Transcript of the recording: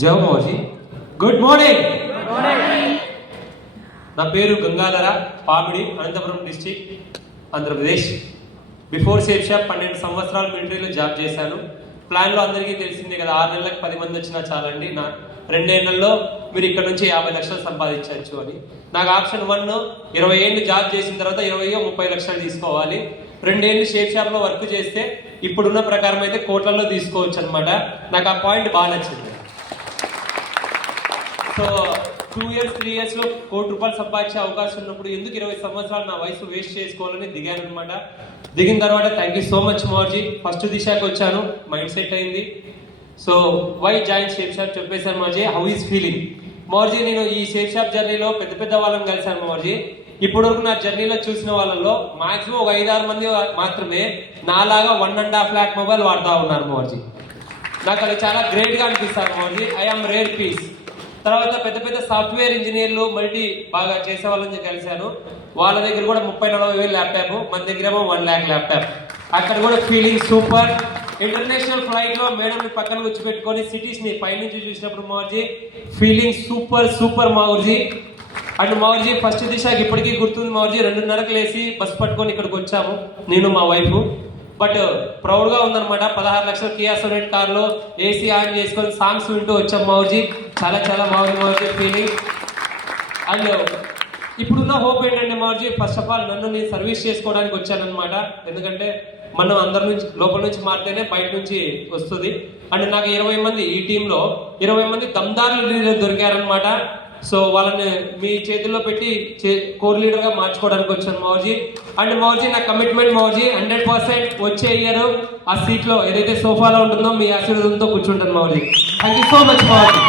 జై మోజీ. Good morning. నా పేరు Gangadhara, Pamidi, Anantapur district, Andhra Pradesh. Before safe shop 12 సంవత్సరాలు మిలిటరీలో జాబ్ చేశాను. ప్లాన్లో అందరికీ తెలిసిందే కదా, 6 నెలలకు 10 మంది వచ్చినా చాలండి, నా 2 ఏళ్లలో మీరు ఇక్కడ నుంచి 50 లక్షలు సంపాదించవచ్చు అని. నాకు ఆప్షన్ 1, 20 ఏళ్ళు జాబ్ చేసిన తర్వాత 20-30 లక్షలు తీసుకోవాలి. 2 ఏళ్ళు షేప్ షాప్లో వర్క్ చేస్తే ఇప్పుడున్న ప్రకారం అయితే కోట్లలో తీసుకోవచ్చు అనమాట. నాకు ఆ పాయింట్ బాగా నచ్చింది. సో 2 ఇయర్స్ 3 ఇయర్స్లో ₹1 కోటి సంపాదించే అవకాశం ఉన్నప్పుడు ఎందుకు 20 సంవత్సరాలు నా వయసు వేస్ట్ చేసుకోవాలని దిగాను అనమాట. దిగిన తర్వాత థ్యాంక్ యూ సో మచ్ మోర్జీ. ఫస్ట్ దిశకి వచ్చాను, మైండ్ సెట్ అయింది. So why join shape shop చెప్పేశాను మోర్జీ. హౌ ఈజ్ ఫీలింగ్ మోర్జీ? నేను ఈ షేప్ షాప్ జర్నీలో పెద్ద వాళ్ళని కలిశాను మోర్జీ. ఇప్పటివరకు నా జర్నీలో చూసిన వాళ్ళలో మాక్సిమం ఒక 5-6 మంది మాత్రమే నాలాగా 1.5 lakh మొబైల్ వాడుతూ ఉన్నారు మోర్జీ. నాకు అది చాలా గ్రేట్గా అనిపిస్తారు మోర్జీ. I am rare piece. తర్వాత పెద్ద సాఫ్ట్వేర్ ఇంజనీర్లు మల్టీ బాగా చేసే వాళ్ళని కలిశాను. వాళ్ళ దగ్గర కూడా 30-40 వేలు ల్యాప్టాప్, మన దగ్గర ఏమో 1 lakh ల్యాప్టాప్. అక్కడ కూడా ఫీలింగ్ సూపర్. ఇంటర్నేషనల్ ఫ్లైట్ లో మేడం పక్కన కూర్చోబెట్టుకొని సిటీస్ ని పైనుంచి చూసినప్పుడు మౌర్జీ ఫీలింగ్ సూపర్ మౌర్జీ. అండ్ మౌర్జీ ఫస్ట్ దిశకి ఇప్పటికీ గుర్తుంది మౌర్జీ. 2:30కి లేసి బస్ పట్టుకొని ఇక్కడికి వచ్చాము, నేను మా వైఫ్. బట్ ప్రౌడ్ గా ఉందన్నమాట. 16 లక్షల కియా సోనెట్ కార్ లో ఏసీ ఆన్ చేసుకొని సాంగ్స్ వింటూ వచ్చాం మౌర్జీ. చాలా బాగుంది మౌర్జీ ఫీలింగ్. అండ్ ఇప్పుడున్న హోప్ ఏంటంటే మౌర్జీ, ఫస్ట్ ఆఫ్ ఆల్ నన్ను నేను సర్వీస్ చేసుకోవడానికి వచ్చానమాట. ఎందుకంటే మనం అందరి నుంచి లోపల నుంచి మారితేనే బయట నుంచి వస్తుంది. అండ్ నాకు 20 మంది, ఈ టీంలో 20 మంది దమ్దారులు దొరికారనమాట. సో వాళ్ళని మీ చేతుల్లో పెట్టి కోర్ లీడర్ గా మార్చుకోవడానికి వచ్చాను మౌర్జీ. అండ్ మౌర్జీ నా కమిట్మెంట్ మౌర్జీ, 100% వచ్చే ఇయర్ ఆ సీట్ లో ఏదైతే సోఫాలో ఉంటుందో మీ ఆశీర్వాదంతో కూర్చుంటాను మౌర్జీ. Thank you so much మౌర్జీ.